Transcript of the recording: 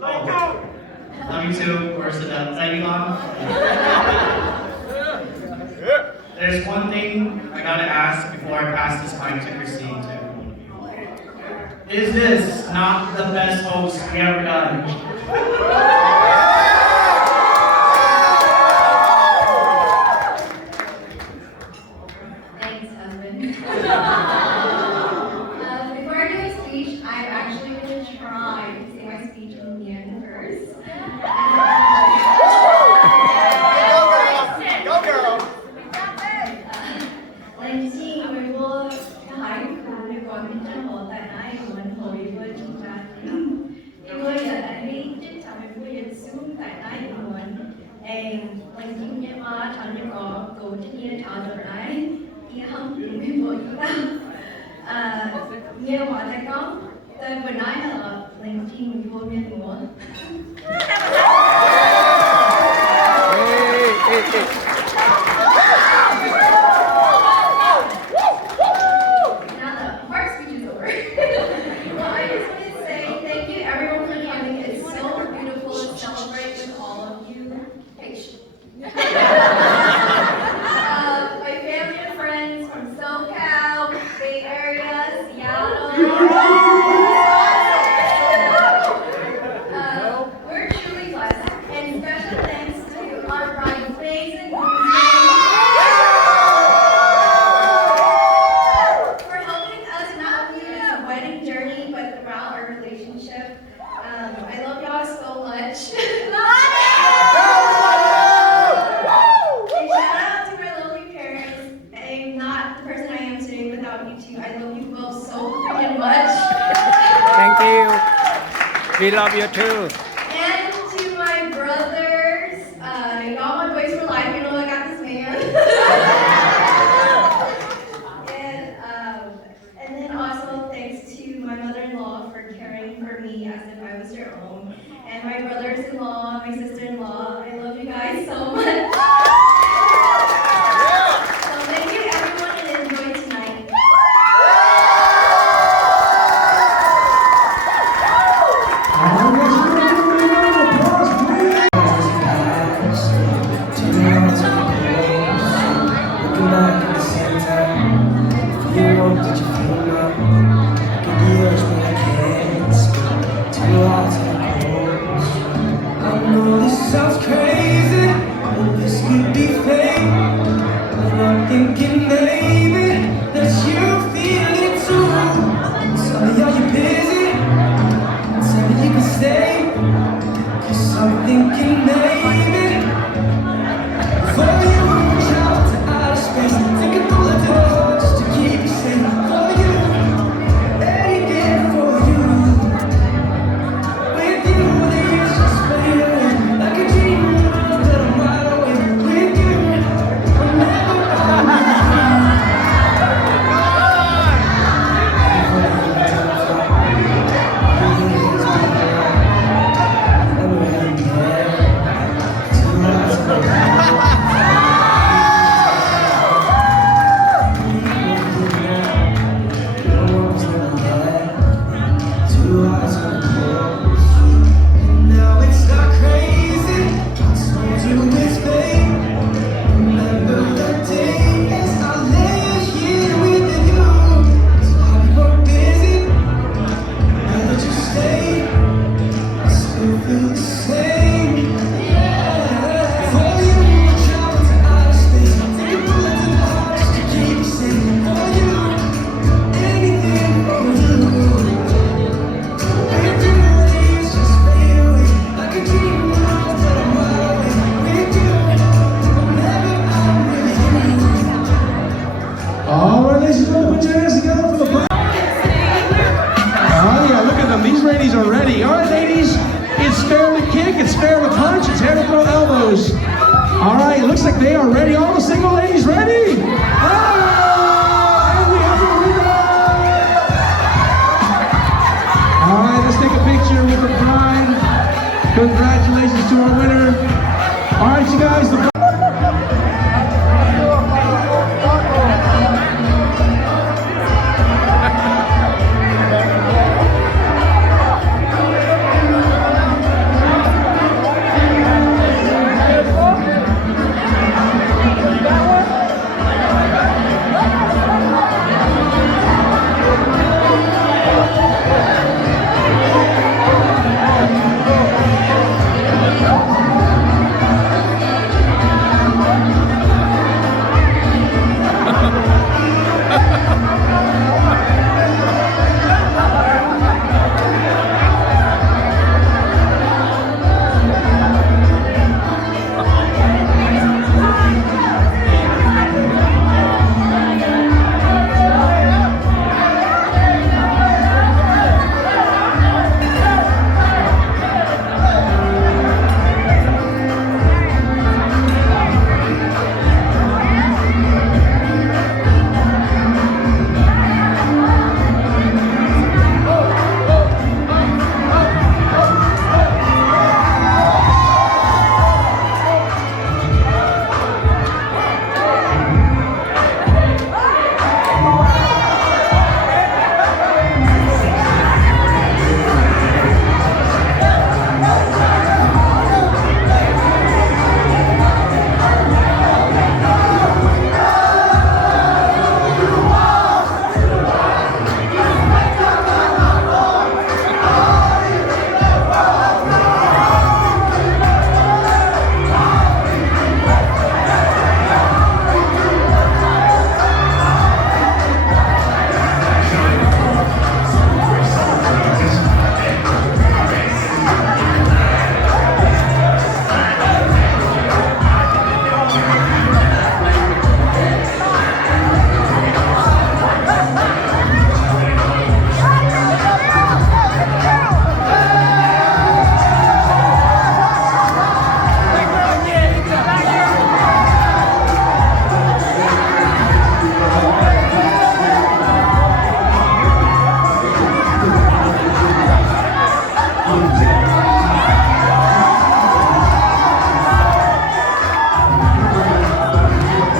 Love you too. Where's the done? Is that Elon? There's one thing I gotta ask before I pass this mic to Christine too. Is this not the best host we ever done? Thanks, husband. Before I do my speech, I'm actually going to try to say my speech in Indian first. Go girl! Lần chi với vô cái của còn bên trong hồ tại nãy muốn hồi với chúng ta thì vừa giờ tại đây chắc chắn với vừa giờ xuống tại nãy muốn em lần chi nhé mà chẳng được có cầu chân nhiên chào được đấy thì không thì với vừa chúng ta nhiều mọi người có tôi vừa nói là lần chi với vô nhân muốn We love you too. And to my brothers, y'all my boys for life. You know I got this man. and then also thanks to my mother-in-law for caring for me as if I was your own, and my brothers-in-law, my sister-in-law. I love you guys so much. So thank you everyone and enjoy tonight. Sounds crazy, this could be fake, but I'm thinking maybe that you feel it too. Tell me, are you busy? Tell me you can stay, 'cause I'm thinking maybe for you, travel to outer space, take a bullet to the heart just to keep you safe. For you, anything for you. With you, the years just fade away. Like a dream, that I'm right away with you. I'm never These ladies are ready. All right, ladies, it's fair to kick, it's fair to punch, it's fair to throw elbows. All right, looks like they are ready. All the single ladies ready? And we have a winner! All right, let's take a picture with the bride. Congratulations to our winner. All right, you guys.